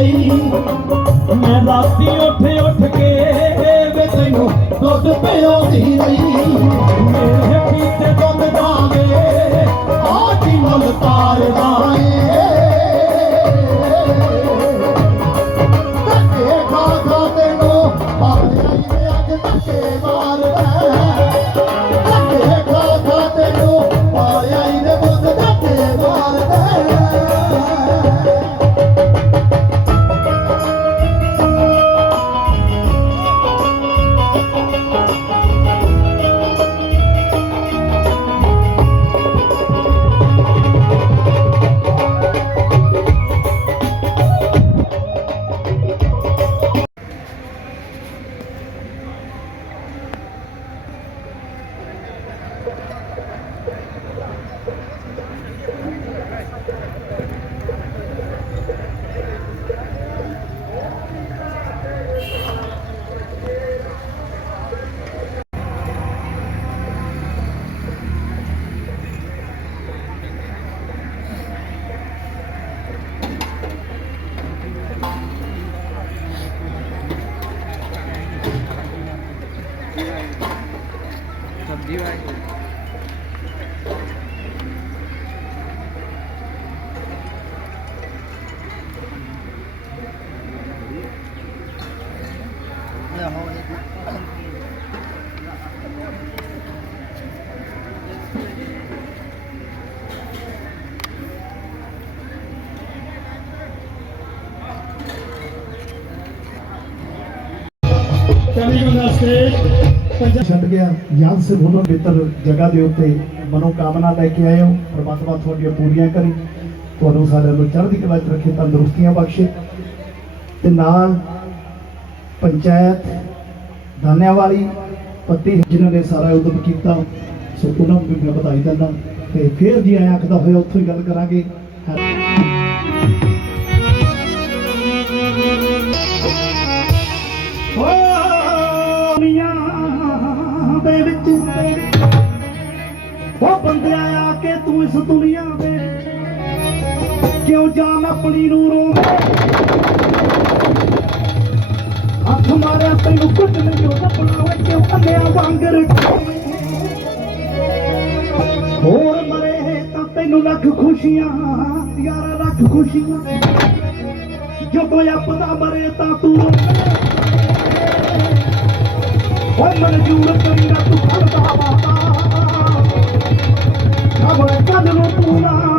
ਰਹੀ ਮੈਂ ਰਾਤੀ ਉੱਠ ਉੱਠ ਕੇ ਵੇ ਤੈਨੂੰ ਦੁੱਧ ਪਿਆਉਂਦੀ ਰਹੀ। ਮੇਰੇ ਪੀਤੇ ਦੁੱਧ ਦਾਵੇ ਆ ਕੀ ਮੁੱਲ ਤਾਰਦਾ ਏ। ਚੰਡੀਗੜ੍ਹ ਦਾ ਸਟੇਜ, ਪੰਜਾਬ ਛੱਡ ਗਿਆ ਯਾਦ ਸੇ ਬੋਲੋ, ਬਿਹਤਰ ਜਗ੍ਹਾ ਦੇ ਉੱਤੇ ਮਨੋਕਾਮਨਾ ਲੈ ਕੇ ਆਏ ਹੋ। ਪ੍ਰਮਾਤਮਾ ਤੁਹਾਡੀਆਂ ਪੂਰੀਆਂ ਕਰੇ। ਤੁਹਾਨੂੰ ਸਾਰਿਆਂ ਨੂੰ ਚੜ੍ਹਦੀ ਕਲਾ 'ਚ ਰੱਖੇ, ਤੰਦਰੁਸਤੀਆਂ ਬਖਸ਼ੇ। ਤੇ ਨਾਲ ਪੰਚਾਇਤ ਦਾਨਿਆਂ ਵਾਲੀ ਪੱਤੀ ਜਿਨ੍ਹਾਂ ਨੇ ਸਾਰਾ ਉਦਮ ਕੀਤਾ, ਸੋ ਉਹਨਾਂ ਨੂੰ ਵੀ ਮੈਂ ਵਧਾਈ ਦਿੰਦਾ ਤੇ ਫੇਰ ਜੀ ਆਇਆਂ ਆਖਦਾ ਹੋਇਆ, ਉੱਥੋਂ ਹੀ ਗੱਲ ਕਰਾਂਗੇ। ਇਸ ਦੁਨੀਆ ਦੇ ਕਿਉਂ ਜਾਨ ਆਪਣੀ ਨੂੰ ਰੋਵੇ? ਹੱਥ ਮਾਰਿਆ ਤੈਨੂੰ ਕੁੱਟ ਨਹੀਂ ਉਹ ਆਪਣਾ ਵੇ ਕਿਉਂ ਅੰਨਿਆ ਵਾਂਗਰ ਹੋਰ ਮਰੇ ਤਾਂ ਤੈਨੂੰ ਲੱਖ ਖੁਸ਼ੀਆਂ, ਯਾਰ ਲੱਖ ਖੁਸ਼ੀਆਂ। ਜਦੋਂ ਆਪਦਾ ਮਰੇ ਤਾਂ ਤੂੰ ਓਏ ਮਨਜੂਰ ਕਰੀਦਾ ਤੂੰ ਫੜਦਾ ਵਾਦਾ ਖਬਰ ਕਦ ਨੂੰ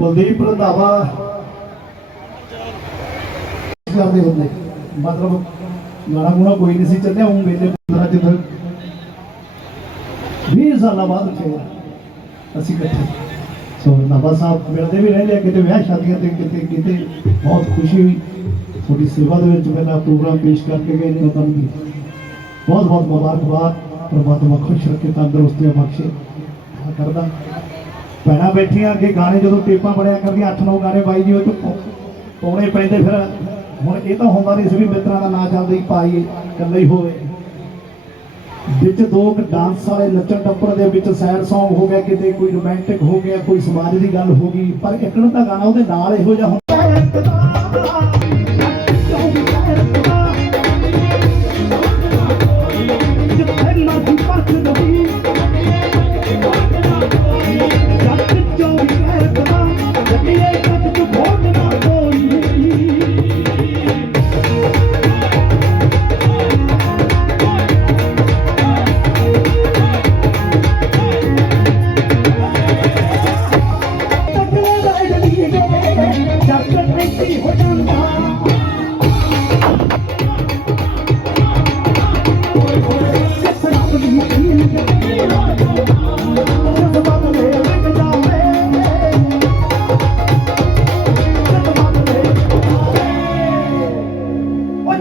ਕੁਲਦੀਪ ਰੰਧਾਵਾ। ਕਰਦੇ ਹੁੰਦੇ ਮਤਲਬ ਗਾਣਾ ਗੁਣਾ ਕੋਈ ਨਹੀਂ ਸੀ, ਚੱਲਿਆ ਉਹ ਮੇਲੇ 15 ਚ ਫਿਰ। 20 ਸਾਲਾਂ ਬਾਅਦ ਫੇਰ ਅਸੀਂ ਇਕੱਠੇ। ਸੋ ਨਵਾਂ ਸਾਹਿਬ ਮਿਲਦੇ ਵੀ ਰਹਿੰਦੇ ਆ, ਕਿਤੇ ਵਿਆਹ ਸ਼ਾਦੀਆਂ ਤੇ ਕਿਤੇ ਕਿਤੇ ਬਹੁਤ ਖੁਸ਼ੀ ਹੋਈ। ਤੁਹਾਡੀ ਸੇਵਾ ਦੇ ਵਿੱਚ ਮੇਰਾ ਪ੍ਰੋਗਰਾਮ ਪੇਸ਼ ਕਰਕੇ ਗਏ ਨੇ ਉਹਨਾਂ ਨੂੰ ਵੀ। ਬਹੁਤ ਬਹੁਤ ਮੁਬਾਰਕਬਾਦ। ਪਰਮਾਤਮਾ ਖੁਸ਼ ਰੱਖੇ ਤੰਦਰੁਸਤੀਆਂ ਬਖਸ਼ੇ। ਕਰਦਾ। ਭੈਣਾਂ ਬੈਠੀਆਂ ਅੱਗੇ ਗਾਣੇ ਜਦੋਂ ਟੇਪਾਂ ਬੜਿਆ ਕਰਦੀਆਂ 8-9 ਗਾਣੇ ਬਾਈ ਜੀ ਉਹ 'ਚ ਪਾਉਣੇ ਪੈਂਦੇ ਫਿਰ ਹੁਣ ਇਹ ਤਾਂ ਹੁੰਦਾ ਨਹੀਂ ਸੀ ਵੀ ਮਿੱਤਰਾਂ ਦਾ ਨਾਂ ਚੱਲਦਾ ਹੀ ਪਾਈ ਇਕੱਲਾ ਹੀ ਹੋਵੇ। ਵਿੱਚ ਦੋ ਡਾਂਸ ਵਾਲੇ ਨੱਚਣ ਟੱਪਣ ਦੇ ਵਿੱਚ ਸੈਡ Song ਹੋ ਗਿਆ, ਕਿਤੇ ਕੋਈ ਰੋਮਾਂਟਿਕ ਹੋ ਗਿਆ, ਕੋਈ ਸਮਾਜ ਦੀ ਗੱਲ ਹੋ ਗਈ, ਪਰ ਇੱਕ ਨੂੰ ਤਾਂ ਗਾਣਾ ਉਹਦੇ ਨਾਲ ਇਹੋ ਜਿਹਾ ਹੁੰਦਾ।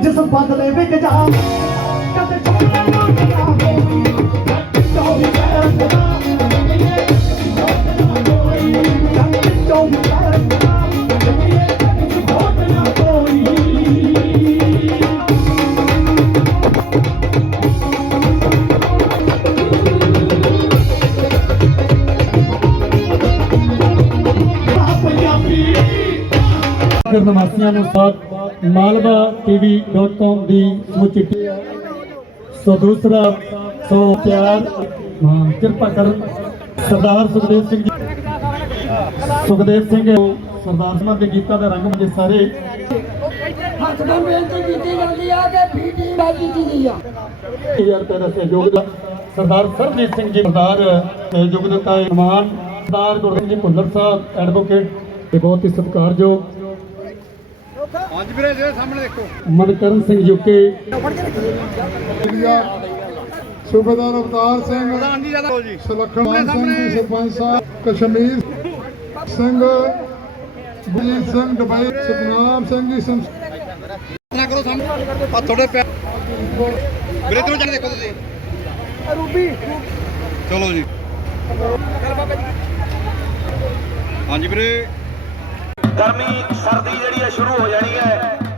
ਜਿਸ ਬਦਲੇ ਵਿਕ ਜਾ। ਕਦੇ ਚੁੱਕਣਾ ਨਾ ਹੋਈ ਜੱਟੀਏ ਕੱਟ ਭੋਟ ਨਾ ਨਿਵਾਸੀਆਂ ਨੂੰ ਸਾਥ ਮਾਲਵਾ ਟੀਵੀ.com ਦੀ ਸਮੁੱਚੀ ਸੋ ਦੂਸਰਾ ਸੋ ਪਿਆਰ ਕਿਰਪਾ ਕਰਨ। ਸਰਦਾਰ ਸੁਖਦੇਵ ਸਿੰਘ ਜੀ। ਸੁਖਦੇਵ ਸਿੰਘ ਸਰਦਾਰ ਸਾਹਿਬ ਦੇ ਗੀਤਾਂ ਦਾ ਰੰਗ ਮੁਝੇ ਸਾਰੇ। ਹੱਥ ਤੋਂ ਬੇਨਤੀ ਕੀਤੀ ਜਾਂਦੀ ਆ ਕਿ ਫੀਟੀ ਨਾ ਕੀਤੀ ਗਈ ਆ। 1000 ਰੁਪਏ ਦਾ ਸਹਿਯੋਗ ਦਾ। ਸਰਦਾਰ ਸਰਜੀਤ ਸਿੰਘ ਜੀ ਸਰਦਾਰ ਸਹਿਯੋਗ ਦਿੱਤਾ ਹੈ। ਮਾਨ ਸਰਦਾਰ ਗੁਰਦੇਵ ਜੀ ਭੁੱਲਰ ਸਾਹਿਬ ਐਡਵੋਕੇਟ ਤੇ ਬਹੁਤ ਹੀ ਸਤਿਕਾਰਯੋਗ ਹਾਂਜੀ ਵੀਰੇ ਜੇ ਸਾਹਮਣੇ ਦੇਖੋ। ਮਨਕਰਨ ਸਿੰਘ ਯੂਕੇ ਸੂਬੇਦਾਰ ਅਵਤਾਰ ਸਿੰਘ ਪ੍ਰਧਾਨ ਜੀ ਜ਼ਿਆਦਾ ਜੀ। ਸੁਲੱਖਣ ਸਿੰਘ ਜੀ ਸਰਪੰਚ ਸਾਹਿਬ ਕਸ਼ਮੀਰ ਸਿੰਘ ਬਲਜੀਤ ਸਿੰਘ ਦੁਬਈ ਸਤਨਾਮ ਸਿੰਘ ਜੀ ਸੰ ਨਾ ਕਰੋ ਸਾਹਮਣੇ। ਆ ਤੁਹਾਡੇ ਪਿਆ। ਵੀਰੇ ਤੋਂ ਜਾਣ ਦੇਖੋ ਤੁਸੀਂ। ਰੂਬੀ। ਚਲੋ ਜੀ। ਹਾਂਜੀ ਵੀਰੇ। ਗਰਮੀ ਸਰਦੀ ਜਿਹੜੀ ਹੈ ਸ਼ੁਰੂ ਹੋ ਜਾਣੀ ਹੈ।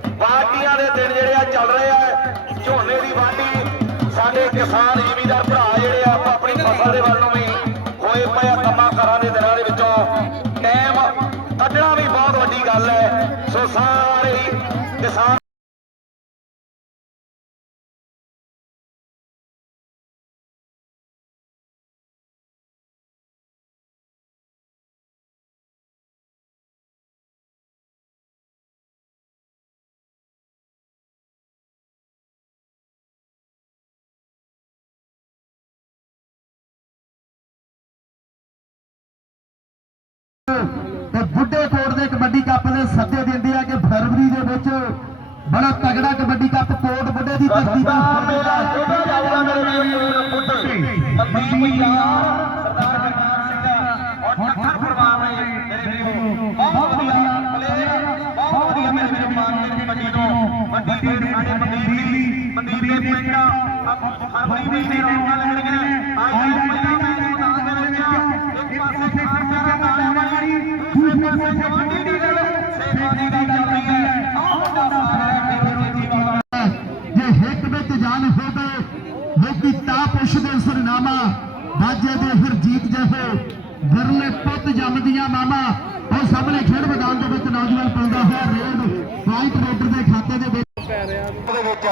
ਤੇ ਬੁੱਢੇ ਕੋਟ ਦੇ ਕਬੱਡੀ ਕੱਪ ਦੇ ਸੱਦੇ ਦਿੰਦੇ ਆ ਕਿ ਫਰਵਰੀ ਦੇ ਵਿੱਚ ਬੜਾ ਤਗੜਾ ਕਬੱਡੀ ਕੱਪ ਕੋਟ ਬੁੱਢੇ ਦੀ ਧਰਤੀ ਦਾ ਮੇਰਾ ਛੋਟਾ ਜਾਊਗਾ ਮੇਰੇ ਵੀਰ ਪੁੱਤਰ ਮਨਦੀਪ ਯਾਰ ਸਰਦਾਰ ਜਗਤਾਰ ਸਿੰਘ ਔਰ ਠੱਠਾ ਪਰਿਵਾਰ ਨੇ ਮੇਰੇ ਵੀਰੋ ਬਹੁਤ ਵਧੀਆ ਪਲੇਅਰ ਬਹੁਤ ਵਧੀਆ ਮੇਰੇ ਵੀਰੋ ਮਾਨ ਦੀ ਮੰਡੀ ਤੋਂ ਮੰਡੀ ਦੇ ਸਾਡੇ ਮਨਦੀਪ ਦੀ ਮਨਦੀਪ ਦੇ ਪਿੰਡ ਫਰਵਰੀ ਮਹੀਨੇ ਰੌਣਕਾਂ ਲੱਗਣਗੀਆਂ ਪਾਸੇ ਜਵਾਨੀ ਦੀ ਗੱਲ ਸੇਵਾ ਦੀ ਚੱਲ ਰਹੀ ਹੈ ਆਹ ਵੱਡਾ ਸਾਰਾ ਵੀਰੋ ਜੀਵਾ ਜੇ ਹਿੱਕ ਵਿੱਚ ਜਾਨ ਹੋਵੇ ਲੋਕੀ ਤਾਂ ਪੁੱਛਦੇ ਸਰਨਾਮਾ ਬਾਜੇ ਦੇ ਹਰਜੀਤ ਜਿਹੇ ਗਰਲੇ ਪੁੱਤ ਜੰਮਦੀਆਂ ਮਾਮਾ ਉਹ ਸਾਹਮਣੇ ਖੇਡ ਮੈਦਾਨ ਦੇ ਵਿੱਚ ਨੌਜਵਾਨ ਪਾਉਂਦਾ ਹੋਇਆ ਰੇਡ ਵਾਈਟ ਰੇਡਰ ਦੇ ਖਾਤੇ ਦੇ ਵਿੱਚ ਦੇ ਵਿੱਚ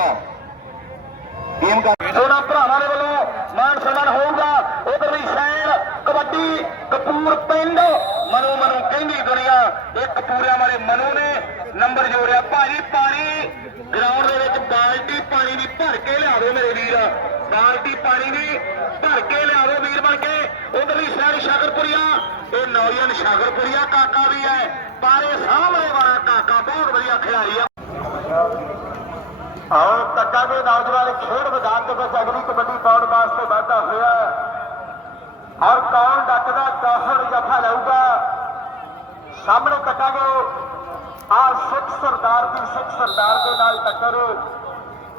ਗੇਮ ਕਰ ਉਹਨਾਂ ਭਰਾਵਾਂ ਦੇ ਵੱਲੋਂ ਮਾਨ ਸਨਮਾਨ ਹੋਊਗਾ ਉਧਰ ਵੀ ਸ਼ੈਨ ਕਬੱਡੀ ਕਪੂਰ ਪਿੰਡ। ਮਨੂ ਮਨੂ ਕਹਿੰਦੀ ਦੁਨੀਆ, ਇਹ ਕਪੂਰਿਆਂ ਵਾਲੇ ਮਨੂ ਨੇ ਨੰਬਰ ਜੋੜਿਆ। ਭਾਜੀ, ਪਾਣੀ ਗਰਾਊਂਡ ਦੇ ਵਿੱਚ ਬਾਲਟੀ ਪਾਣੀ ਦੀ ਭਰ ਕੇ ਲਿਆ ਮੇਰੇ ਵੀਰ। ਬਾਲਟੀ ਪਾਣੀ ਦੀ ਭਰ ਕੇ ਲਿਆ ਵੀਰ ਬਣ ਕੇ। ਉਧਰਲੀ ਸਾਈਡ ਸ਼ਾਗਰਪੁਰੀਆ, ਇਹ ਨੌਜਵਾਨ ਸ਼ਾਗਰਪੁਰੀਆ ਕਾਕਾ ਵੀ ਹੈ। ਪਾਰੇ ਸਾਹਮਣੇ ਵਾਲਾ ਕਾਕਾ ਬਹੁਤ ਵਧੀਆ ਖਿਡਾਰੀ ਆ। ਆਓ, ਕੱਟਾ ਦੇ ਨੌਜਵਾਨ ਖੇਡ ਮੈਦਾਨ ਦੇ ਵਿੱਚ ਅਗਲੀ ਕਬੱਡੀ ਪਾਉਣ ਵਾਸਤੇ ਵਾਧਾ ਹੋਇਆ। ਔਰ ਕੌਣ ਡੱਕਦਾ ਕੌਣ ਜਫਾ ਲਊਗਾ। ਸਾਹਮਣੇ ਕੱਟਾਂਗੇ ਆ ਸਿੱਖ ਸਰਦਾਰ ਦੀ, ਸਿੱਖ ਸਰਦਾਰ ਦੇ ਨਾਲ ਟੱਕਰ।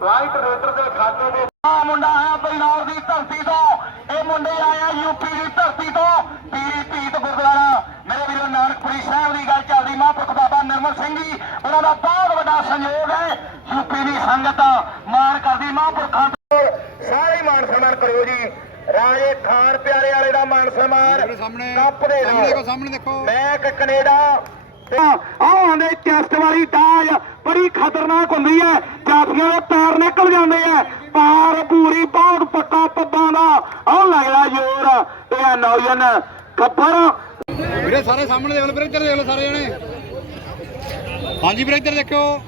ਵਾਈਟ ਰੇਡਰ ਦੇ ਖਾਤੇ ਦੇ ਆ ਮੁੰਡਾ ਆਇਆ ਬਲਨੌਰ ਦੀ ਧਰਤੀ ਤੋਂ। ਇਹ ਮੁੰਡੇ ਆਇਆ ਯੂਪੀ ਦੀ ਧਰਤੀ ਤੋਂ। ਪੀਰੀ ਪੀਤ ਗੁਰਦੁਆਰਾ। ਮੇਰੇ ਵੀਰੋ ਨਾਨਕਪੁਰੀ ਸਾਹਿਬ ਦੀ ਗੱਲ ਚੱਲਦੀ। ਮਹਾਂਪੁਰਖ ਬਾਬਾ ਨਿਰਮਲ ਸਿੰਘ ਜੀ, ਉਹਨਾਂ ਦਾ ਬਹੁਤ ਵੱਡਾ ਸੰਯੋਗ ਹੈ ਯੂਪੀ ਦੀ ਸੰਗਤ ਮਾਰ ਕਰਦੀ ਮਹਾਂਪੁਰਖਾਂ ਤੇ ਸਾਰੇ ਮਾਣ ਸਨਮਾਨ ਕਰਿਓ ਜੀ ਰਾਜੇ ਖਾਨ ਪਿਆਰੇ ਵਾਲੇ ਦਾ ਮਾਣ ਸਨਮਾਨ ਮੇਰੇ ਸਾਹਮਣੇ ਕੱਪ ਦੇ ਸਾਹਮਣੇ ਦੇਖੋ ਨਾਲ ਸਾਹਮਣੇ ਦੇਖੋ। ਮੈਂ ਇੱਕ ਕੈਨੇਡਾ ਆਹ ਆਂਦੇ ਚੈਸਟ ਵਾਲੀ ਟਾਜ ਬੜੀ ਖਤਰਨਾਕ ਹੁੰਦੀ ਹੈ। ਜਾਫੀਆਂ ਦੇ ਪੈਰ ਨਿਕਲ ਜਾਂਦੇ ਆ। ਪਾਰ ਪੂਰੀ ਬਹੁਤ ਪੱਕਾ ਪੱਬਾਂ ਦਾ। ਆਹ ਲੱਗਦਾ ਜ਼ੋਰ। ਇਹ ਆ ਨੌਜਵਾਨ ਖੱਬਰ। ਵੀਰੇ ਸਾਰੇ ਸਾਹਮਣੇ ਦੇਖ ਲਓ ਵੀਰੇ ਇੱਧਰ ਦੇਖ ਲਓ ਸਾਰੇ ਜਣੇ। ਹਾਂਜੀ ਵੀਰੇ ਇੱਧਰ ਦੇਖਿਓ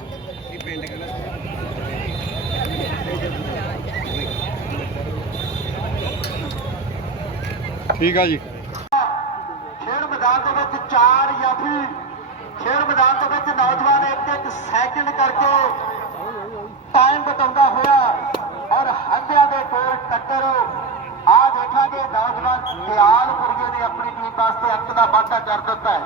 ਠੀਕ ਆ ਜੀ ਖੇਡ ਮੈਦਾਨ ਦੇ ਵਿੱਚ ਚਾਰ ਜਾਫੀ ਖੇਡ ਮੈਦਾਨ ਦੇ ਵਿੱਚ ਨੌਜਵਾਨ ਇੱਕ ਸੈਕਿੰਡ ਕਰਕੇ ਟਾਈਮ ਬਤਾਉਂਦਾ ਹੋਇਆ ਔਰ ਹੱਦਿਆਂ ਦੇ ਕੋਲ ਟੱਕਰ। ਆ ਦੇਖਾਂਗੇ ਨੌਜਵਾਨ ਦਿਆਲ ਮੁਰਗੇ ਨੇ ਆਪਣੀ ਟੀਮ ਵਾਸਤੇ ਅੰਕ ਦਾ ਵਾਅਦਾ ਕਰ ਦਿੱਤਾ ਹੈ।